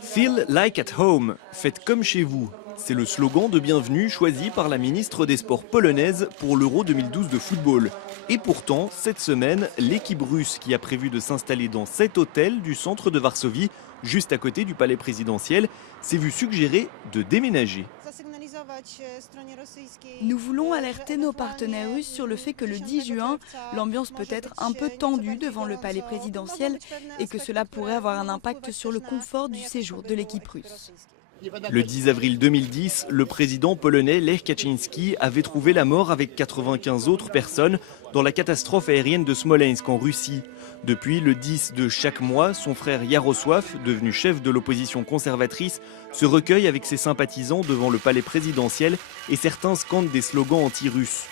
Feel like at home, faites comme chez vous. C'est le slogan de bienvenue choisi par la ministre des Sports polonaise pour l'Euro 2012 de football. Et pourtant, cette semaine, l'équipe russe qui a prévu de s'installer dans cet hôtel du centre de Varsovie, juste à côté du palais présidentiel, s'est vu suggérer de déménager. Nous voulons alerter nos partenaires russes sur le fait que le 10 juin, l'ambiance peut être un peu tendue devant le palais présidentiel et que cela pourrait avoir un impact sur le confort du séjour de l'équipe russe. Le 10 avril 2010, le président polonais Lech Kaczynski avait trouvé la mort avec 95 autres personnes dans la catastrophe aérienne de Smolensk en Russie. Depuis le 10 de chaque mois, son frère Yarosław, devenu chef de l'opposition conservatrice, se recueille avec ses sympathisants devant le palais présidentiel et certains scandent des slogans anti-russes.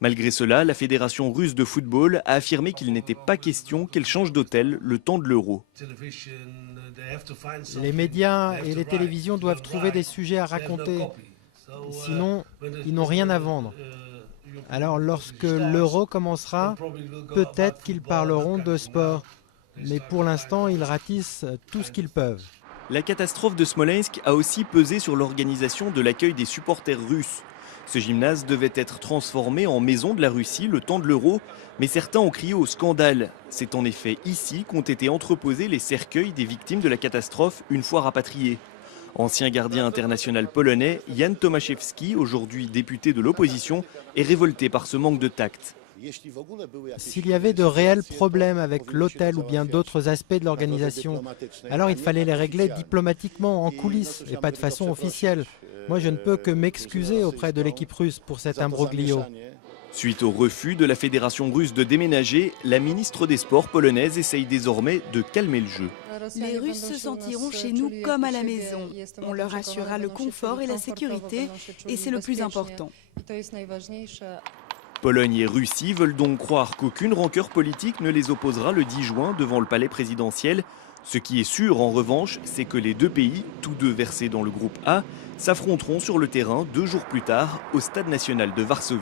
Malgré cela, la Fédération russe de football a affirmé qu'il n'était pas question qu'elle change d'hôtel le temps de l'Euro. Les médias et les télévisions doivent trouver des sujets à raconter, sinon ils n'ont rien à vendre. Alors lorsque l'Euro commencera, peut-être qu'ils parleront de sport, mais pour l'instant ils ratissent tout ce qu'ils peuvent. La catastrophe de Smolensk a aussi pesé sur l'organisation de l'accueil des supporters russes. Ce gymnase devait être transformé en maison de la Russie le temps de l'Euro, mais certains ont crié au scandale. C'est en effet ici qu'ont été entreposés les cercueils des victimes de la catastrophe une fois rapatriés. Ancien gardien international polonais, Jan Tomaszewski, aujourd'hui député de l'opposition, est révolté par ce manque de tact. S'il y avait de réels problèmes avec l'hôtel ou bien d'autres aspects de l'organisation, alors il fallait les régler diplomatiquement en coulisses et pas de façon officielle. Moi, je ne peux que m'excuser auprès de l'équipe russe pour cet imbroglio. Suite au refus de la Fédération russe de déménager, la ministre des Sports polonaise essaye désormais de calmer le jeu. Les Russes se sentiront chez nous comme à la maison. On leur assurera le confort et la sécurité, et c'est le plus important. Pologne et Russie veulent donc croire qu'aucune rancœur politique ne les opposera le 10 juin devant le palais présidentiel. Ce qui est sûr en revanche, c'est que les deux pays, tous deux versés dans le groupe A, s'affronteront sur le terrain 2 jours plus tard au Stade national de Varsovie.